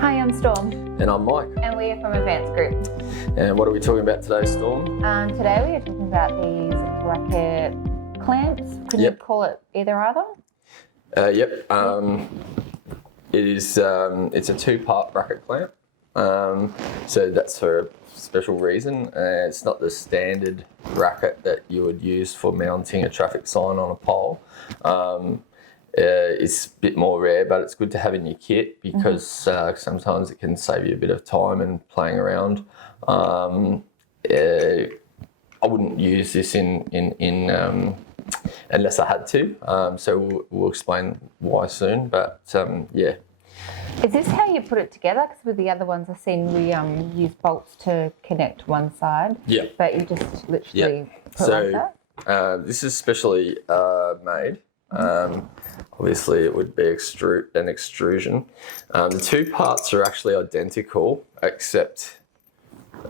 Hi, I'm Storm. And I'm Mike. And we are from Advanced Group. And what are we talking about today, Storm? Today we are talking about these bracket clamps. Could you call it either? Yep. It's a two-part bracket clamp. So that's for a special reason. It's not the standard bracket that you would use for mounting a traffic sign on a pole. It's a bit more rare, but it's good to have in your kit because sometimes it can save you a bit of time and playing around. I wouldn't use this in unless I had to. So we'll explain why soon. But yeah. Is this how you put it together? Because with the other ones I've seen we use bolts to connect one side. Yeah. But you just literally put like that? This is specially made. Obviously it would be an extrusion. The two parts are actually identical, except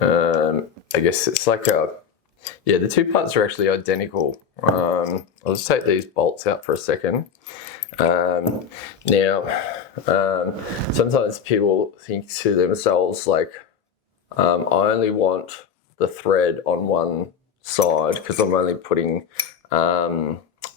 I guess it's like the two parts are actually identical. I'll just take these bolts out for a second. Now, sometimes people think to themselves like, I only want the thread on one side because I'm only putting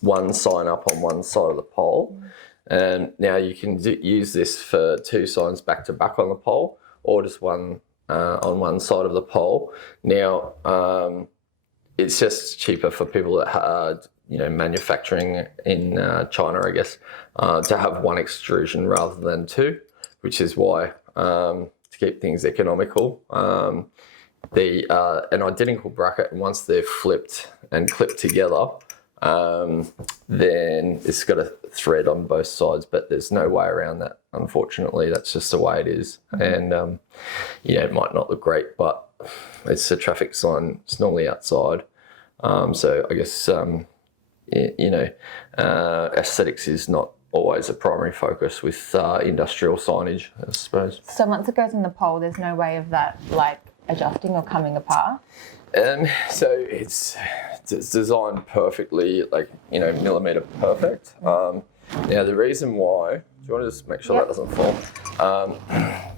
one sign up on one side of the pole. And now you can use this for two signs back to back on the pole, or just one on one side of the pole. Now, it's just cheaper for people that are manufacturing in China, I guess, to have one extrusion rather than two, which is why to keep things economical. An identical bracket, and once they're flipped and clipped together, then it's got a thread on both sides, but there's no way around that. Unfortunately, that's just the way it is. And it might not look great, but it's a traffic sign. It's normally outside. So I guess aesthetics is not always a primary focus with industrial signage, I suppose. So once it goes in the pole, there's no way of that adjusting or coming apart? So it's designed perfectly, millimeter perfect. Now the reason why, do you want to just make sure that doesn't fall?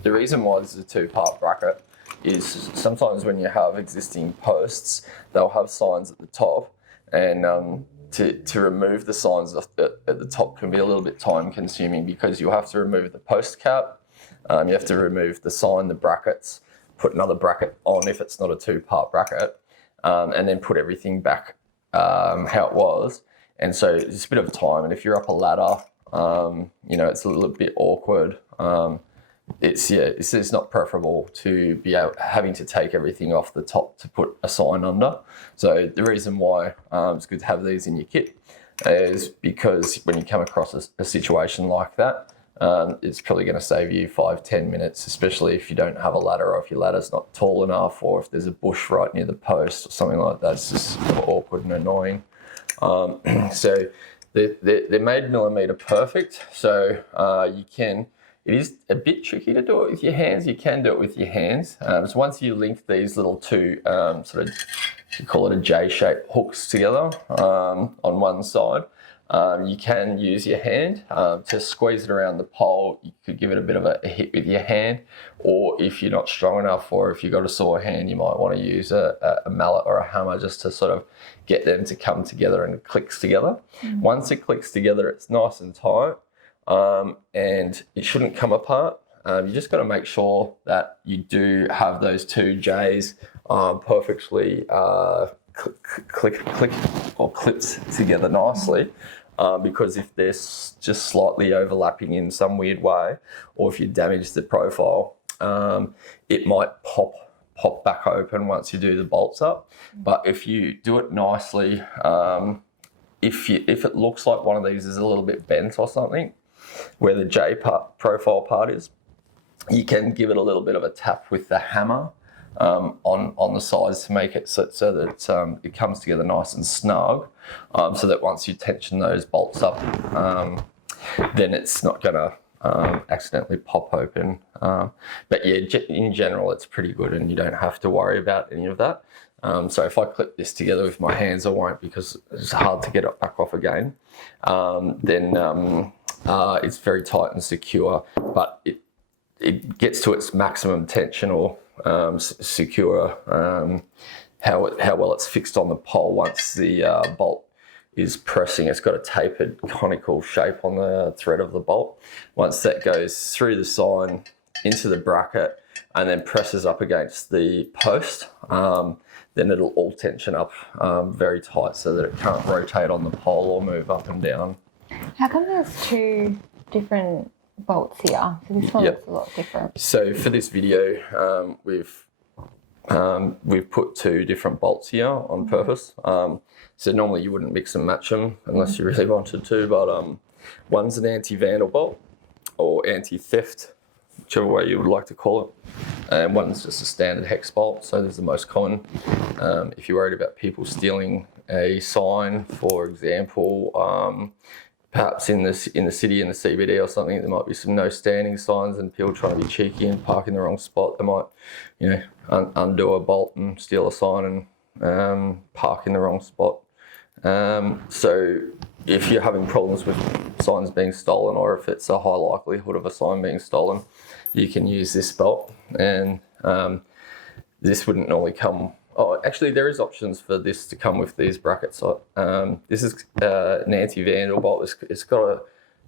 The reason why this is a two-part bracket is sometimes when you have existing posts, they'll have signs at the top, and to remove the signs at the top can be a little bit time consuming because you'll have to remove the post cap, you have to remove the sign, the brackets, put another bracket on if it's not a two-part bracket, and then put everything back how it was. And so it's a bit of time, and if you're up a ladder, it's a little bit awkward. It's not preferable to be having to take everything off the top to put a sign under. So the reason why it's good to have these in your kit is because when you come across a situation like that, it's probably going to save you 5-10 minutes, especially if you don't have a ladder, or if your ladder's not tall enough, or if there's a bush right near the post or something like that. It's just awkward and annoying. So they're made millimeter perfect. So it is a bit tricky to do it with your hands. You can do it with your hands. So once you link these little two you call it a J-shaped hooks together on one side, you can use your hand to squeeze it around the pole. You could give it a bit of a hit with your hand, or if you're not strong enough, or if you've got a sore hand, you might want to use a mallet or a hammer just to sort of get them to come together, and it clicks together. Once it clicks together, it's nice and tight. And it shouldn't come apart. You just got to make sure that you do have those two J's perfectly clipped together nicely. Because if they're just slightly overlapping in some weird way, or if you damage the profile, it might pop back open once you do the bolts up. But if you do it nicely, if it looks like one of these is a little bit bent or something, where the J profile part is, you can give it a little bit of a tap with the hammer on the sides to make it so that it comes together nice and snug, so that once you tension those bolts up, then it's not going to accidentally pop open. But yeah, in general, it's pretty good, and you don't have to worry about any of that. So if I clip this together with my hands, I won't, because it's hard to get it back off again. Then it's very tight and secure, but it gets to its maximum tension or secure, how well it's fixed on the pole once the bolt is pressing. It's got a tapered conical shape on the thread of the bolt. Once that goes through the sign into the bracket and then presses up against the post, then it'll all tension up very tight so that it can't rotate on the pole or move up and down. How come there's two different bolts here? So this one looks a lot different. So for this video, we've put two different bolts here on purpose. So normally you wouldn't mix and match them unless you really wanted to, but one's an anti-vandal bolt or anti-theft, whichever way you would like to call it. And one's just a standard hex bolt, so this is the most common. If you're worried about people stealing a sign, for example, perhaps in the city, in the CBD or something, there might be some no standing signs and people trying to be cheeky and park in the wrong spot. They might, undo a bolt and steal a sign and park in the wrong spot. So if you're having problems with signs being stolen, or if it's a high likelihood of a sign being stolen, you can use this bolt. And this wouldn't normally come. Oh, actually, there is options for this to come with these brackets. This is an anti-vandal bolt. It's got a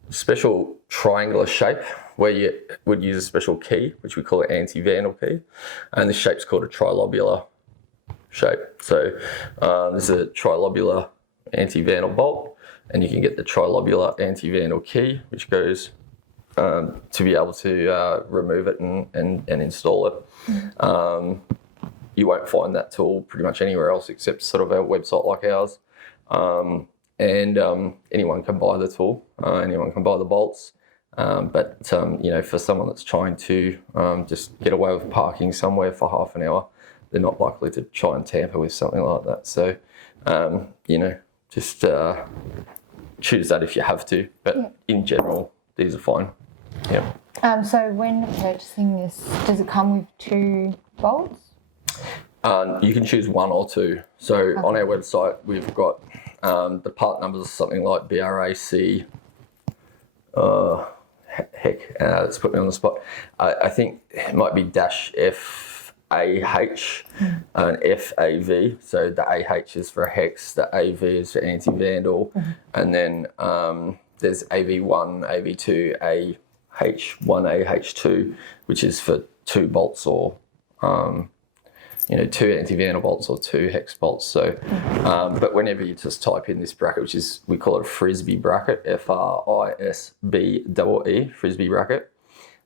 special triangular shape where you would use a special key, which we call an anti-vandal key, and this shape's called a trilobular shape. So this is a trilobular anti-vandal bolt, and you can get the trilobular anti-vandal key, which goes to be able to remove it and install it. You won't find that tool pretty much anywhere else except sort of a website like ours. Anyone can buy the tool, anyone can buy the bolts. But for someone that's trying to just get away with parking somewhere for half an hour, they're not likely to try and tamper with something like that. So, just choose that if you have to. But in general, these are fine. Yeah. So when purchasing this, does it come with two bolts? You can choose one or two. So on our website, we've got the part numbers are something like BRAC. It's put me on the spot. I think it might be -FAH and FAV. So the AH is for hex, the AV is for anti-vandal, and then there's AV1, AV2, AH1, AH2, which is for two bolts or two anti-vandal bolts or two hex bolts. So, but whenever you just type in this bracket, which is, we call it a Frisbee bracket, FRISBEE, Frisbee bracket,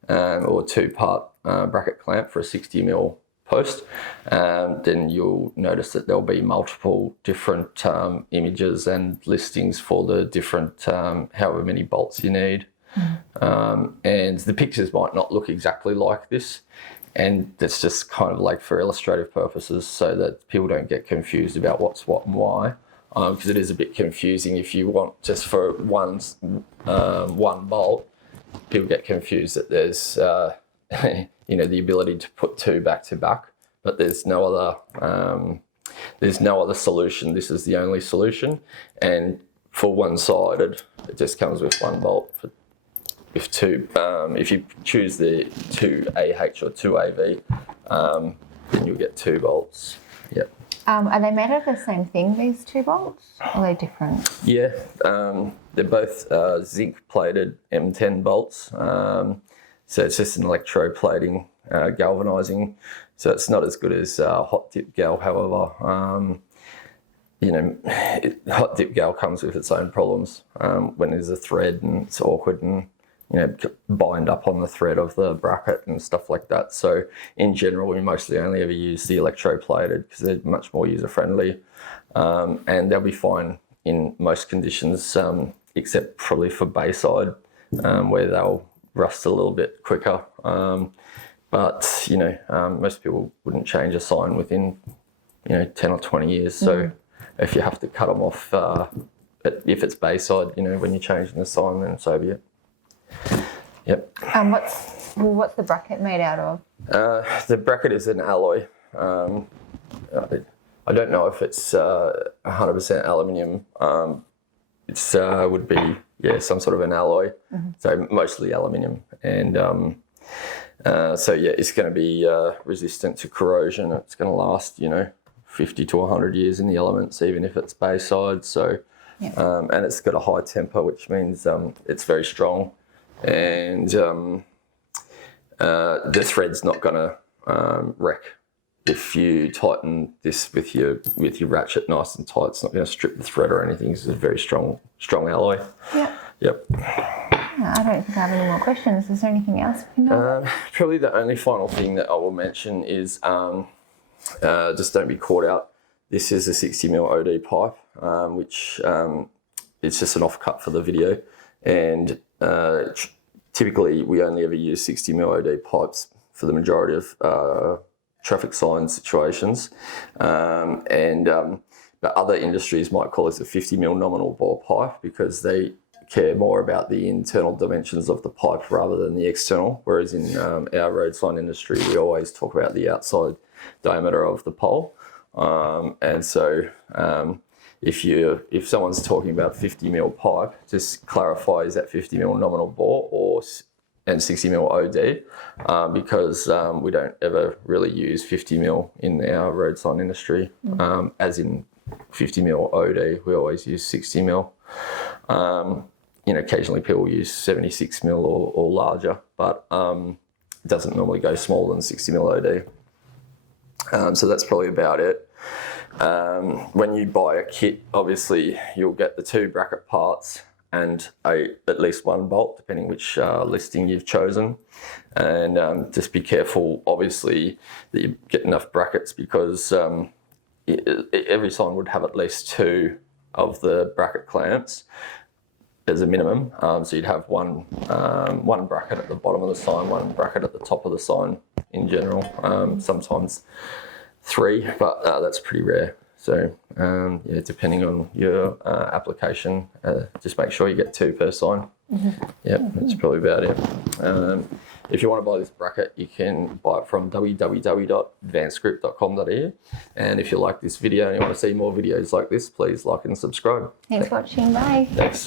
or two-part bracket clamp for a 60mm post, then you'll notice that there'll be multiple different images and listings for the different however many bolts you need. And the pictures might not look exactly like this. And that's just kind of like for illustrative purposes so that people don't get confused about what's what and why. Because it is a bit confusing if you want just for one bolt, people get confused that there's, the ability to put two back to back, but there's no other solution. This is the only solution. And for one-sided, it just comes with one bolt. With two, if you choose the 2AH or 2AV, then you'll get two bolts. Yep. Are they made of the same thing, these two bolts? Or are they different? Yeah, they're both zinc-plated M10 bolts. So it's just an electroplating, galvanizing. So it's not as good as hot dip gal, however. Hot dip gal comes with its own problems when there's a thread and it's awkward and bind up on the thread of the bracket and stuff like that. So in general, we mostly only ever use the electroplated because they're much more user-friendly, and they'll be fine in most conditions, except probably for bayside, where they'll rust a little bit quicker. But most people wouldn't change a sign within 10 or 20 years. So if you have to cut them off, if it's bayside, when you're changing the sign, then so be it. Yep. What's the bracket made out of? The bracket is an alloy. I don't know if it's 100% aluminium. It's would be some sort of an alloy. So mostly aluminium, and So yeah, it's going to be resistant to corrosion. It's going to last, 50 to 100 years in the elements, even if it's bayside. So, and it's got a high temper, which means it's very strong, and the thread's not going to wreck. If you tighten this with your ratchet nice and tight, it's not going to strip the thread or anything. It's a very strong alloy. Yep. I don't think I have any more questions. Is there anything else we can know? Probably the only final thing that I will mention is just don't be caught out. This is a 60mm OD pipe, which it's just an offcut for the video. And typically we only ever use 60mm OD pipes for the majority of traffic sign situations. But other industries might call this a 50mm nominal bore pipe because they care more about the internal dimensions of the pipe rather than the external, whereas in our road sign industry we always talk about the outside diameter of the pole. And so if someone's talking about 50mm pipe, just clarify, is that 50mm nominal bore and 60mm OD, because we don't ever really use 50mm in our road sign industry, as in 50mm OD, we always use 60mm. Occasionally people use 76mm or larger, but it doesn't normally go smaller than 60mm OD. So that's probably about it. When you buy a kit, obviously you'll get the 2 bracket parts and at least 1 bolt, depending which listing you've chosen. And just be careful, obviously, that you get enough brackets, because every sign would have at least 2 of the bracket clamps as a minimum. So you'd have one bracket at the bottom of the sign, 1 bracket at the top of the sign in general. Sometimes 3, but that's pretty rare. So depending on your application, just make sure you get 2 per sign. Yep, that's probably about it. If you want to buy this bracket, you can buy it from www.advancedgroup.com.au. And if you like this video and you want to see more videos like this, please like and subscribe. Thanks for watching. Bye. Thanks.